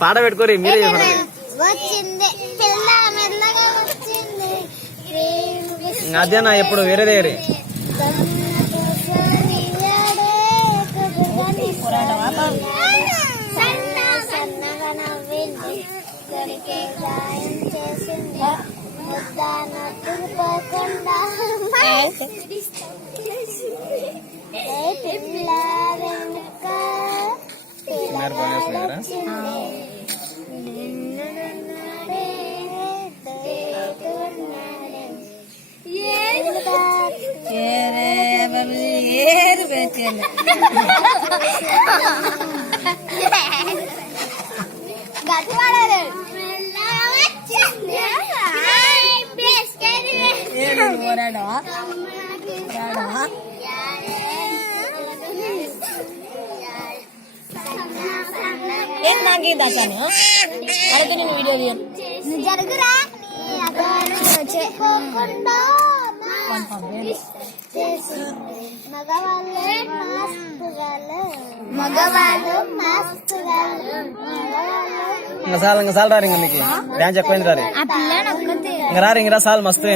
పాట పెట్టుకోరి మీరే వచ్చింది పిల్ల మెల్లగా వచ్చింది అదేనా ఎప్పుడు వేరే దగ్గర సన్నగా నవ్వింది దొరికే గాయం చేసింది ముద్దానట్టు పోకుండా పిల్ల వెనుక ఏం నాకేదాచాను అడిగి నేను వీడియో తీయను జరుగురా మగవాళ్ళు ఇంకా సాల్ రారు ఇంకా మీకు డ్యాన్స్ ఎక్కువైంది రారు ఇంకా రారు ఇంకా సాల్ మస్తు